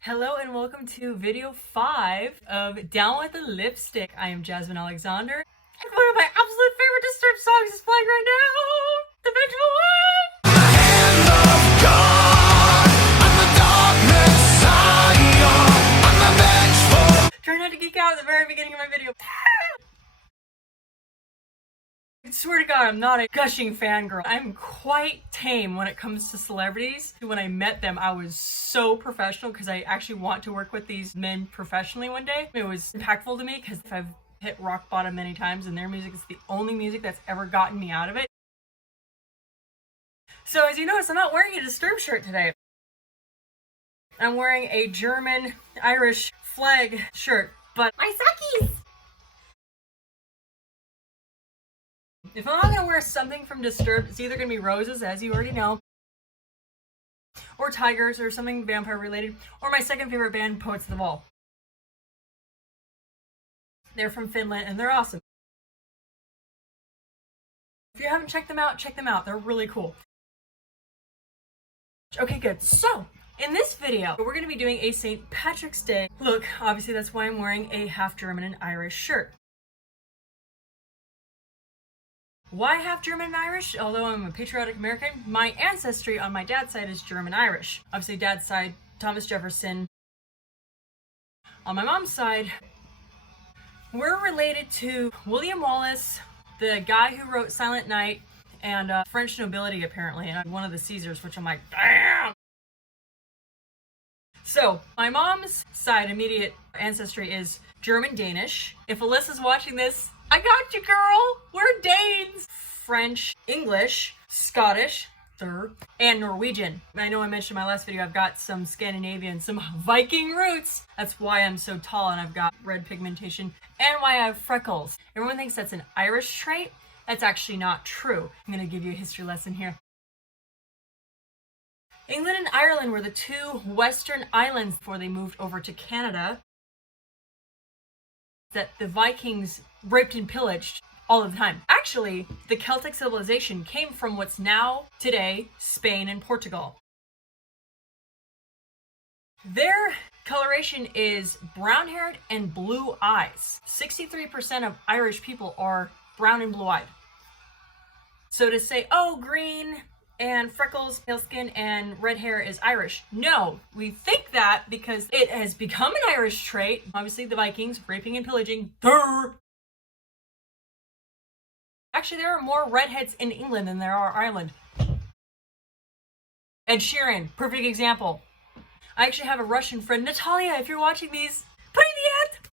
Hello and welcome to video 5 of Down with the Lipstick. I am Jasmine Alexander, and one of my absolute favorite Disturbed songs is playing right now. The Vengeful One! The hand of God, I'm the dark messiah, I'm the vengeful. Try not to geek out at the very beginning of my video. I swear to God, I'm not a gushing fangirl. I'm quite tame when it comes to celebrities. When I met them, I was so professional because I actually want to work with these men professionally one day. It was impactful to me because I've hit rock bottom many times and their music is the only music that's ever gotten me out of it. So as you notice, I'm not wearing a Disturbed shirt today. I'm wearing a German-Irish flag shirt, but my suckies! If I'm not gonna wear something from Disturbed, it's either gonna be roses, as you already know, or tigers, or something vampire related, or my second favorite band, Poets of the Wall. They're from Finland and they're awesome. If you haven't checked them out, check them out. They're really cool. Okay, good. So, in this video, we're gonna be doing a St. Patrick's Day look. Obviously, that's why I'm wearing a half German and Irish shirt. Why half German and Irish? Although I'm a patriotic American, my ancestry on my dad's side is German-Irish. Obviously, dad's side, Thomas Jefferson. On my mom's side, we're related to William Wallace, the guy who wrote Silent Night, and French nobility, apparently, and one of the Caesars, which I'm like, damn! So, my mom's side immediate ancestry is German-Danish. If Alyssa's watching this, I got you, girl! We're Danes! French, English, Scottish, and Norwegian. I know I mentioned in my last video I've got some Scandinavian, some Viking roots. That's why I'm so tall and I've got red pigmentation and why I have freckles. Everyone thinks that's an Irish trait. That's actually not true. I'm gonna give you a history lesson here. England and Ireland were the two western islands before they moved over to Canada that the Vikings raped and pillaged all of the time. Actually, the Celtic civilization came from what's now, today, Spain and Portugal. Their coloration is brown-haired and blue eyes. 63% of Irish people are brown and blue-eyed. So to say, oh, green and freckles, pale skin, and red hair is Irish. No, we think that because it has become an Irish trait. Obviously, the Vikings, raping and pillaging. Durr! Actually, there are more redheads in England than there are Ireland. Ed Sheeran, perfect example. I actually have a Russian friend, Natalia, if you're watching these, Привет!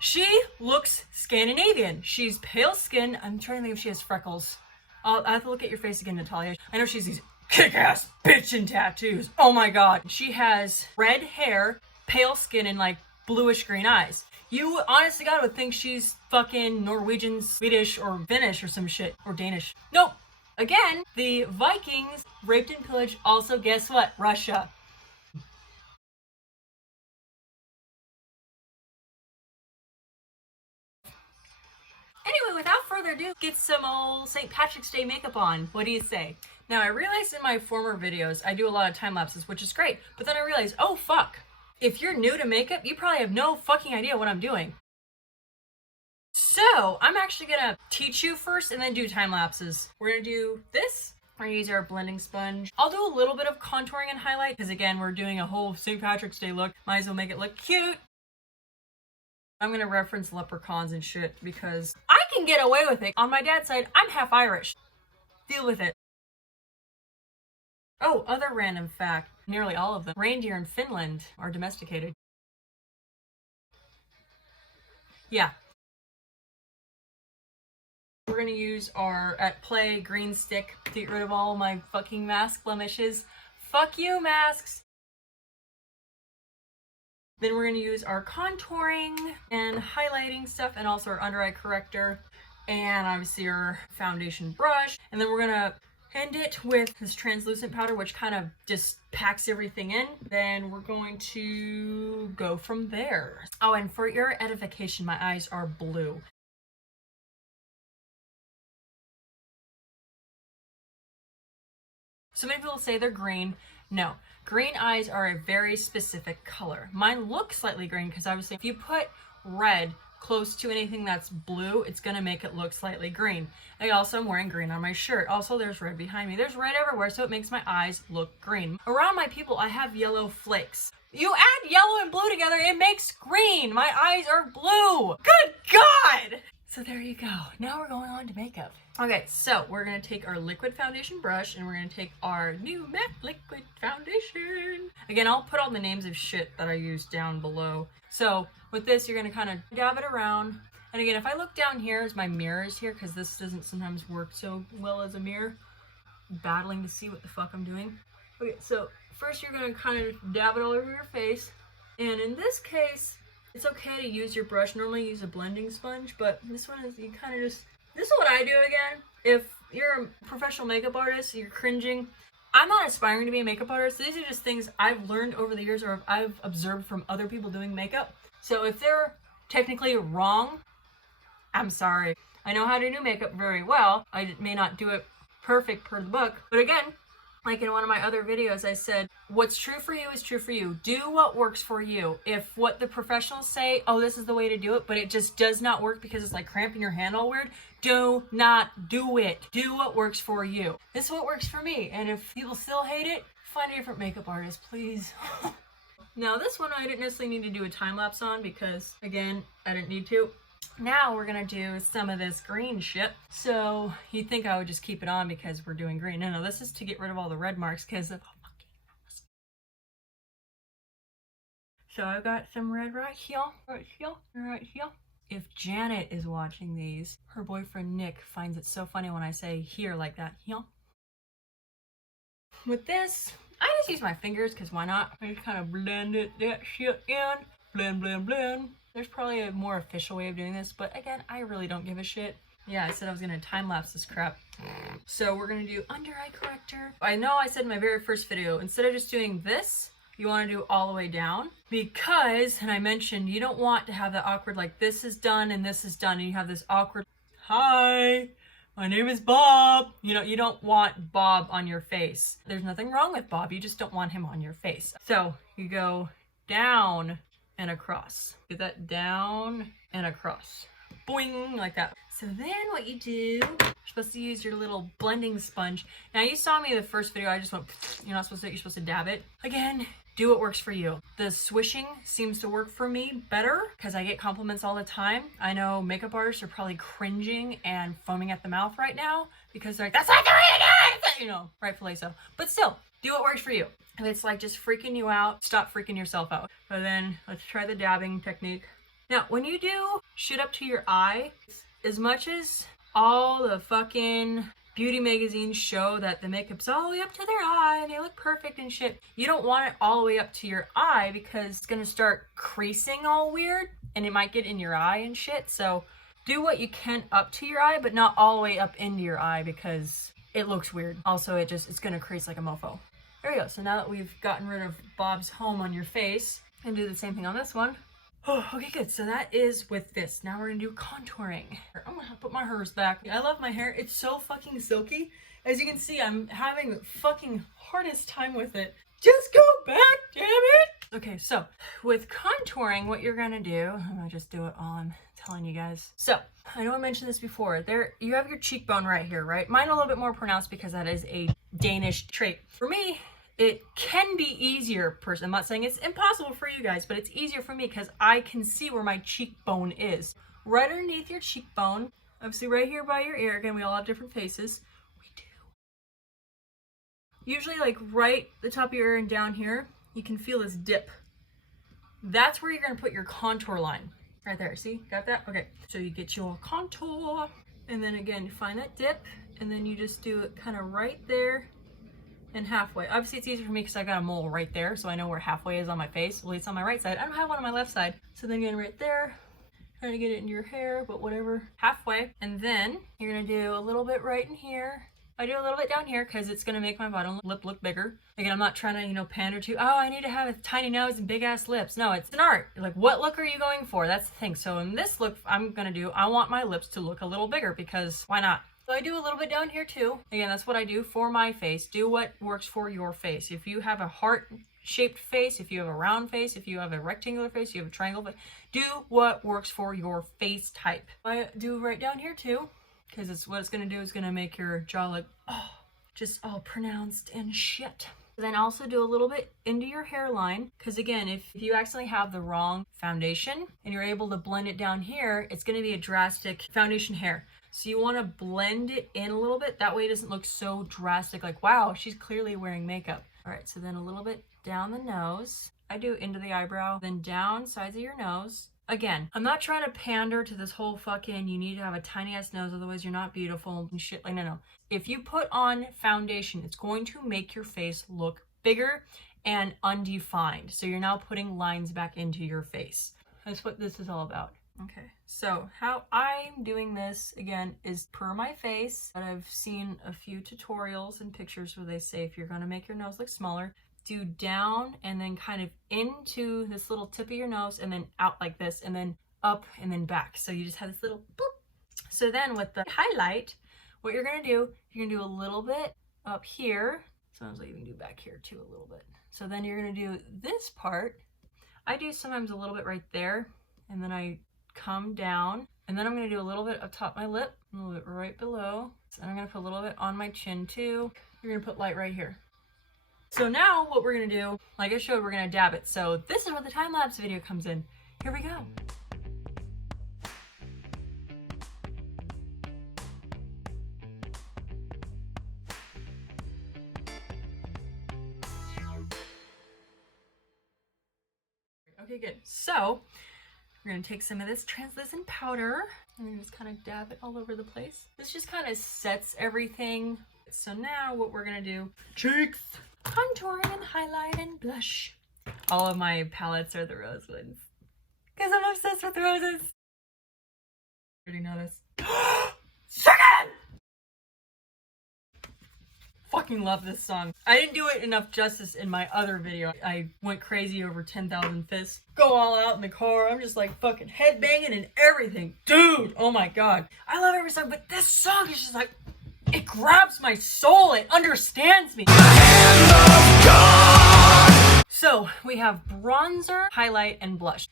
She looks Scandinavian. She's pale skin. I'm trying to think if she has freckles. I have to look at your face again, Natalia. I know she's these kick-ass bitchin' tattoos. Oh my god. She has red hair, pale skin, and like bluish green eyes. You honestly God would think she's fucking Norwegian, Swedish, or Finnish or some shit. Or Danish. Nope. Again, the Vikings raped and pillaged. Also, guess what? Russia. Anyway, without further ado, get some old St. Patrick's Day makeup on. What do you say? Now, I realized in my former videos, I do a lot of time lapses, which is great. But then I realized, oh fuck. If you're new to makeup, you probably have no fucking idea what I'm doing. So, I'm actually gonna teach you first and then do time lapses. We're gonna do this. We're gonna use our blending sponge. I'll do a little bit of contouring and highlight, because again, we're doing a whole St. Patrick's Day look. Might as well make it look cute. I'm gonna reference leprechauns and shit because I can get away with it. On my dad's side, I'm half Irish. Deal with it. Oh, other random fact. Nearly all of them. Reindeer in Finland are domesticated. Yeah. We're gonna use our At Play green stick to get rid of all my fucking mask blemishes. Fuck you, masks! Then we're gonna use our contouring and highlighting stuff and also our under eye corrector and obviously our foundation brush. And then we're gonna end it with this translucent powder, which kind of just packs everything in. Then we're going to go from there. Oh, and for your edification, my eyes are blue. So many people say they're green. No, green eyes are a very specific color. Mine look slightly green because obviously if you put red close to anything that's blue, it's gonna make it look slightly green. I also am wearing green on my shirt. Also, there's red behind me. There's red everywhere, so it makes my eyes look green. Around my pupil, I have yellow flakes. You add yellow and blue together, it makes green. My eyes are blue. Good God! So there you go. Now we're going on to makeup. Okay, so we're gonna take our liquid foundation brush and we're gonna take our new matte liquid foundation. Again, I'll put all the names of shit that I use down below. So with this, you're gonna kind of dab it around. And again, if I look down here as my mirror is here, because this doesn't sometimes work so well as a mirror, battling to see what the fuck I'm doing. Okay, so first you're gonna kind of dab it all over your face. And in this case, it's okay to use your brush. Normally use a blending sponge, but this one is, you kind of just, this is what I do again. If you're a professional makeup artist, you're cringing. I'm not aspiring to be a makeup artist. These are just things I've learned over the years or I've observed from other people doing makeup. So if they're technically wrong, I'm sorry. I know how to do makeup very well. I may not do it perfect per the book, but again, like in one of my other videos, I said, what's true for you is true for you. Do what works for you. If what the professionals say, oh, this is the way to do it, but it just does not work because it's like cramping your hand all weird, do not do it. Do what works for you. This is what works for me. And if people still hate it, find a different makeup artist, please. Now this one I didn't necessarily need to do a time lapse on because, again, I didn't need to. Now we're gonna do some of this green shit. So you'd think I would just keep it on because we're doing green. No, this is to get rid of all the red marks because of So I've got some red right here, right here, right here. If Janet is watching these, her boyfriend Nick finds it so funny when I say here like that, here. With this, I just use my fingers because why not? I just kind of blend that shit in. Blend, blend, blend. There's probably a more official way of doing this, but again, I really don't give a shit. Yeah, I said I was gonna time lapse this crap. So we're gonna do under eye corrector. I know I said in my very first video, instead of just doing this, you wanna do all the way down because, and I mentioned, you don't want to have that awkward, like this is done and this is done, and you have this awkward, hi, my name is Bob. You know, you don't want Bob on your face. There's nothing wrong with Bob, you just don't want him on your face. So you go down and across. Get that down and across. Boing, like that. So then what you do, you're supposed to use your little blending sponge. Now you saw me in the first video, I just went, you're not supposed to, you're supposed to dab it. Again, do what works for you. The swishing seems to work for me better because I get compliments all the time. I know makeup artists are probably cringing and foaming at the mouth right now because they're like, that's not the way to do it! You know, rightfully so. But still, do what works for you. If it's like just freaking you out, stop freaking yourself out. But then let's try the dabbing technique. Now, when you do shit up to your eye, as much as all the fucking beauty magazines show that the makeup's all the way up to their eye and they look perfect and shit, you don't want it all the way up to your eye because it's gonna start creasing all weird and it might get in your eye and shit. So do what you can up to your eye, but not all the way up into your eye because it looks weird. Also, it's gonna crease like a mofo. There we go. So now that we've gotten rid of Bob's home on your face, and do the same thing on this one. Oh, okay, good. So that is with this. Now we're gonna do contouring. I'm gonna put my hairs back. I love my hair. It's so fucking silky. As you can see, I'm having the fucking hardest time with it. Just go back, damn it! Okay, so with contouring, what you're gonna do, I'm gonna just do it while I'm telling you guys. So, I know I mentioned this before. There, you have your cheekbone right here, right? Mine a little bit more pronounced because that is a Danish trait. For me, it can be easier, I'm not saying it's impossible for you guys, but it's easier for me because I can see where my cheekbone is. Right underneath your cheekbone, obviously right here by your ear, again, we all have different faces. We do. Usually like right the top of your ear and down here, you can feel this dip. That's where you're gonna put your contour line. Right there, see, got that? Okay, so you get your contour, and then again, you find that dip, and then you just do it kind of right there and halfway. Obviously, it's easier for me because I got a mole right there, so I know where halfway is on my face. Well, it's on my right side. I don't have one on my left side. So then you're right there, trying to get it in your hair, but whatever, halfway. And then you're gonna do a little bit right in here. I do a little bit down here because it's gonna make my bottom lip look bigger. Again, I'm not trying to, you know, pander to, oh, I need to have a tiny nose and big ass lips. No, it's an art. Like, what look are you going for? That's the thing. So in this look I'm gonna do, I want my lips to look a little bigger because why not? So I do a little bit down here too. Again, that's what I do for my face. Do what works for your face. If you have a heart-shaped face, if you have a round face, if you have a rectangular face, you have a triangle face, do what works for your face type. I do right down here too, because it's what it's gonna do is gonna make your jaw look just all pronounced and shit. Then also do a little bit into your hairline, because again, if you accidentally have the wrong foundation and you're able to blend it down here, it's gonna be a drastic foundation hair. So you want to blend it in a little bit. That way it doesn't look so drastic, like, wow, she's clearly wearing makeup. All right, so then a little bit down the nose. I do into the eyebrow, then down sides of your nose. Again, I'm not trying to pander to this whole fucking, you need to have a tiny ass nose, otherwise you're not beautiful and shit. Like, no. If you put on foundation, it's going to make your face look bigger and undefined. So you're now putting lines back into your face. That's what this is all about. Okay, so how I'm doing this, again, is per my face. But I've seen a few tutorials and pictures where they say if you're gonna make your nose look smaller, do down and then kind of into this little tip of your nose and then out like this and then up and then back. So you just have this little boop. So then with the highlight, what you're gonna do a little bit up here. Sometimes I even do back here too a little bit. So then you're gonna do this part. I do sometimes a little bit right there, and then I come down, and then I'm going to do a little bit up top my lip, a little bit right below, and I'm going to put a little bit on my chin too. You're going to put light right here. So now what we're going to do, like I showed, we're going to dab it. So this is where the time-lapse video comes in. Here we go. Okay, good. So we're going to take some of this translucent powder and just kind of dab it all over the place. This just kind of sets everything. So now what we're going to do, cheeks, contouring and highlight and blush. All of my palettes are the rose ones because I'm obsessed with roses. You already know this. Second! Fucking love this song. I didn't do it enough justice in my other video. I went crazy over 10,000 Fists. Go all out in the car. I'm just like fucking headbanging and everything. Dude, oh my god. I love every song, but this song is just like, it grabs my soul. It understands me. So we have bronzer, highlight, and blush.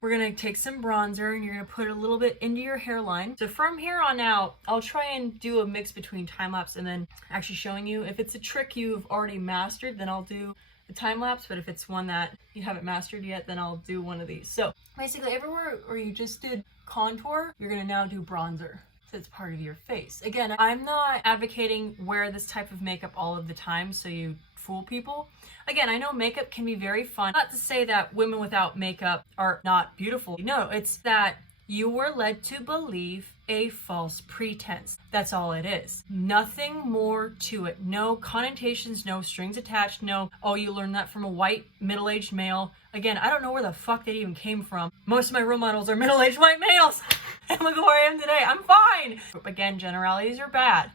We're gonna take some bronzer and you're gonna put a little bit into your hairline. So from here on out, I'll try and do a mix between time-lapse and then actually showing you. If it's a trick you've already mastered, then I'll do the time-lapse, but if it's one that you haven't mastered yet, then I'll do one of these. So basically everywhere where you just did contour, you're gonna now do bronzer. So it's part of your face. Again, I'm not advocating wear this type of makeup all of the time so you fool people. Again, I know makeup can be very fun. Not to say that women without makeup are not beautiful. No, it's that you were led to believe a false pretense. That's all it is. Nothing more to it. No connotations, no strings attached, no, oh, you learned that from a white middle-aged male. Again, I don't know where the fuck that even came from. Most of my role models are middle-aged white males. And look where I am today. I'm fine. Again, generalities are bad.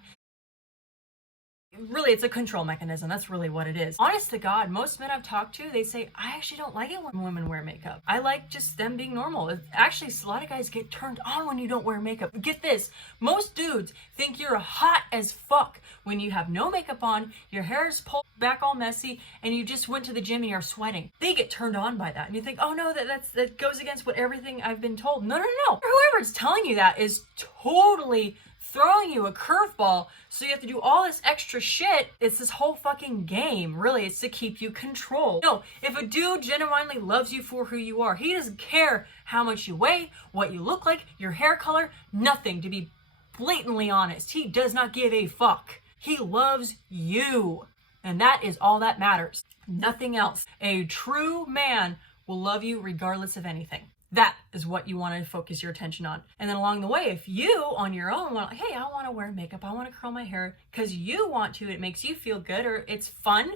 Really, it's a control mechanism. That's really what it is. Honest to God, most men I've talked to, they say, I actually don't like it when women wear makeup. I like just them being normal. Actually, a lot of guys get turned on when you don't wear makeup. Get this, most dudes think you're hot as fuck when you have no makeup on, your hair is pulled back all messy, and you just went to the gym and you're sweating. They get turned on by that. And you think, oh no, that goes against what everything I've been told. No. Whoever's telling you that is totally throwing you a curveball, so you have to do all this extra shit. It's this whole fucking game. Really, it's to keep you controlled. No, if a dude genuinely loves you for who you are, he doesn't care how much you weigh, what you look like, your hair color, nothing. To be blatantly honest, he does not give a fuck. He loves you, and that is all that matters. Nothing else. A true man will love you regardless of anything. That is what you want to focus your attention on. And then along the way, if you on your own want, hey, I want to wear makeup, I want to curl my hair because you want to, it makes you feel good or it's fun.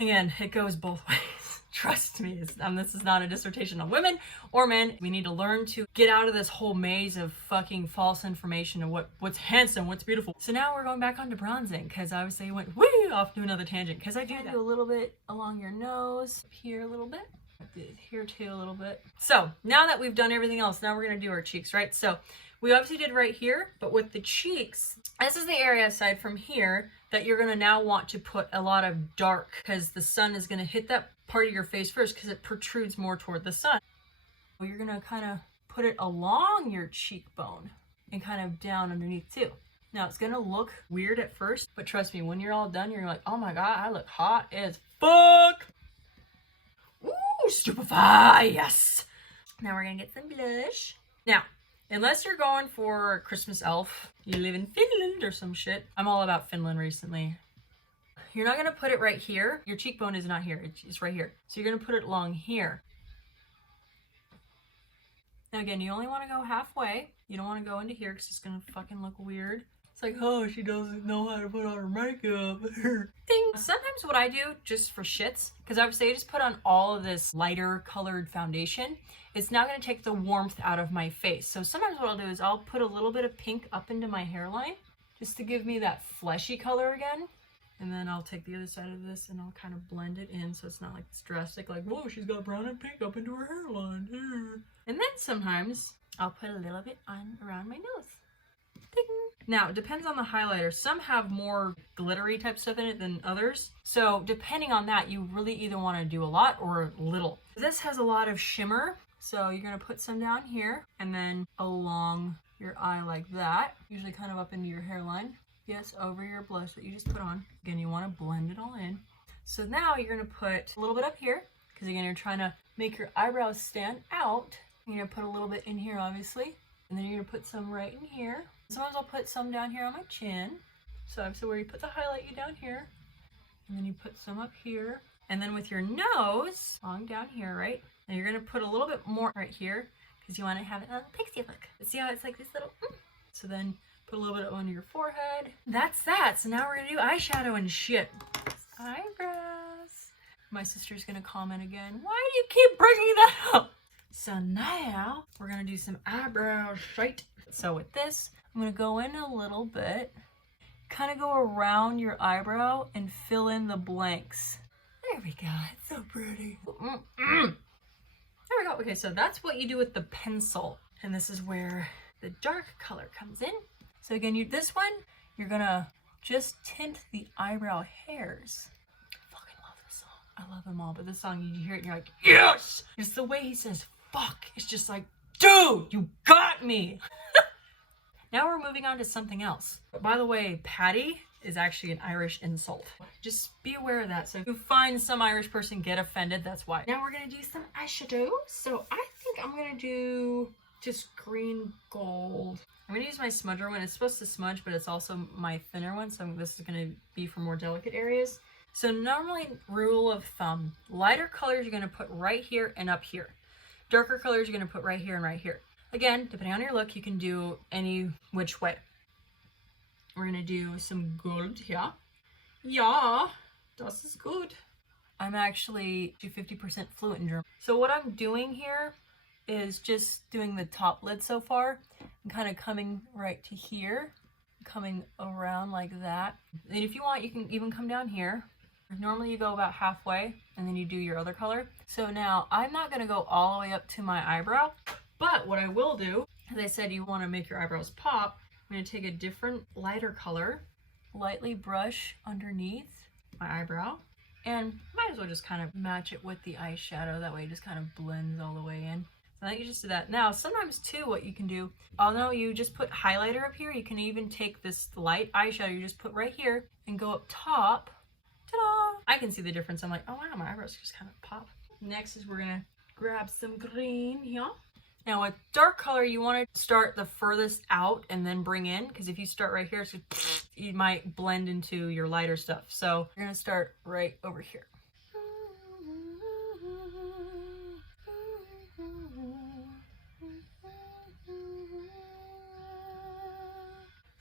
Again, it goes both ways. Trust me, this is not a dissertation on women or men. We need to learn to get out of this whole maze of fucking false information of what's handsome, what's beautiful. So now we're going back onto bronzing because obviously you went whee off to another tangent because I do a little bit along your nose, here a little bit. Here too a little bit. So now that we've done everything else, now we're gonna do our cheeks, right? So We obviously did right here, but with the cheeks, this is the area aside from here that you're gonna now want to put a lot of dark, because the sun is gonna hit that part of your face first because it protrudes more toward the sun. You're gonna kind of put it along your cheekbone and kind of down underneath too. Now it's gonna look weird at first, but trust me, when you're all done, you're like, oh my God, I look hot as fuck. Ooh, stupefy, yes. Now we're gonna get some blush. Now, unless you're going for Christmas elf, you live in Finland or some shit. I'm all about Finland recently. You're not gonna put it right here. Your cheekbone is not here, it's right here. So you're gonna put it along here. Now again, you only wanna go halfway. You don't wanna go into here because it's gonna fucking look weird. It's like, oh, she doesn't know how to put on her makeup. Ding. Sometimes what I do, just for shits, because obviously I just put on all of this lighter colored foundation, it's not going to take the warmth out of my face. So sometimes what I'll do is I'll put a little bit of pink up into my hairline, just to give me that fleshy color again. And then I'll take the other side of this and I'll kind of blend it in so it's not like it's drastic, like, whoa, she's got brown and pink up into her hairline. And then sometimes I'll put a little bit on around my nose. Ding. Now, it depends on the highlighter. Some have more glittery type stuff in it than others. So depending on that, you really either want to do a lot or little. This has a lot of shimmer. So you're going to put some down here and then along your eye like that. Usually kind of up into your hairline. Yes, over your blush that you just put on. Again, you want to blend it all in. So now you're going to put a little bit up here. Because again, you're trying to make your eyebrows stand out. You're going to put a little bit in here, obviously. And then you're going to put some right in here. Sometimes I'll put some down here on my chin. So where you put the highlight, you down here. And then you put some up here. And then with your nose, along down here, right? And you're going to put a little bit more right here because you want to have it a pixie look. See how it's like this little... So then put a little bit on your forehead. That's that. So now we're going to do eyeshadow and shit. Eyebrows. My sister's going to comment again. Why do you keep bringing that up? So now we're going to do some eyebrow shite. So with this, I'm going to go in a little bit, kind of go around your eyebrow and fill in the blanks. There we go. It's so pretty. There we go. Okay, so that's what you do with the pencil. And this is where the dark color comes in. So again, this one, you're going to just tint the eyebrow hairs. I fucking love this song. I love them all, but this song, you hear it and you're like, yes! It's the way he says, fuck. It's just like, dude, you got me. Now we're moving on to something else. But by the way, Patty is actually an Irish insult. Just be aware of that. So if you find some Irish person get offended, that's why. Now we're gonna do some eyeshadow. So I think I'm gonna do just green gold. I'm gonna use my smudger one. It's supposed to smudge, but it's also my thinner one. So this is gonna be for more delicate areas. So normally, rule of thumb, lighter colors you're gonna put right here and up here. Darker colors you're gonna put right here and right here. Again, depending on your look, you can do any which way. We're gonna do some gold here. Yeah, das ist gut. I'm actually 50% fluent in German. So what I'm doing here is just doing the top lid so far. I'm kind of coming right to here, coming around like that. And if you want, you can even come down here. Normally you go about halfway and then you do your other color. So now I'm not gonna go all the way up to my eyebrow. But what I will do, as I said, you want to make your eyebrows pop. I'm going to take a different lighter color, lightly brush underneath my eyebrow, and might as well just kind of match it with the eyeshadow. That way it just kind of blends all the way in. So I think you just do that. Now, sometimes too, what you can do, although you just put highlighter up here, you can even take this light eyeshadow you just put right here and go up top. Ta-da! I can see the difference. I'm like, oh wow, my eyebrows just kind of pop. Next is we're going to grab some green here. Now with dark color, you want to start the furthest out and then bring in, because if you start right here, you might blend into your lighter stuff. So you're going to start right over here.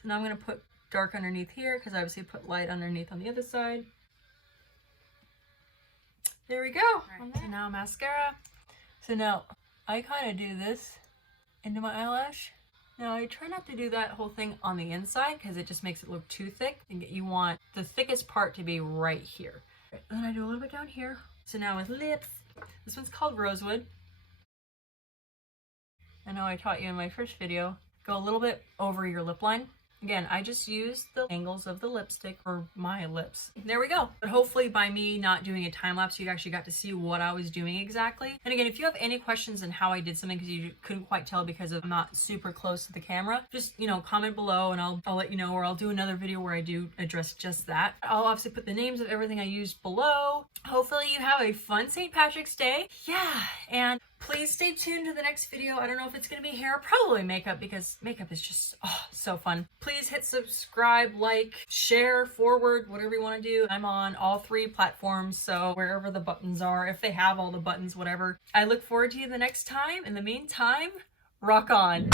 So now I'm going to put dark underneath here, because I obviously put light underneath on the other side. There we go. Right. So now mascara. So now I kind of do this into my eyelash. Now I try not to do that whole thing on the inside because it just makes it look too thick. You want the thickest part to be right here. Then I do a little bit down here. So now with lips, this one's called Rosewood. I know I taught you in my first video. go a little bit over your lip line. Again, I just used the angles of the lipstick for my lips. There we go. But hopefully by me not doing a time lapse, you actually got to see what I was doing exactly. And again, if you have any questions on how I did something because you couldn't quite tell because I'm not super close to the camera, just, you know, comment below and I'll let you know, or I'll do another video where I do address just that. I'll obviously put the names of everything I used below. Hopefully you have a fun St. Patrick's Day. Yeah, and please stay tuned to the next video. I don't know if it's gonna be hair, probably makeup, because makeup is just so fun. Please hit subscribe, like, share, forward, whatever you want to do. I'm on all 3 platforms, so wherever the buttons are, if they have all the buttons, whatever. I look forward to you the next time. In the meantime, rock on.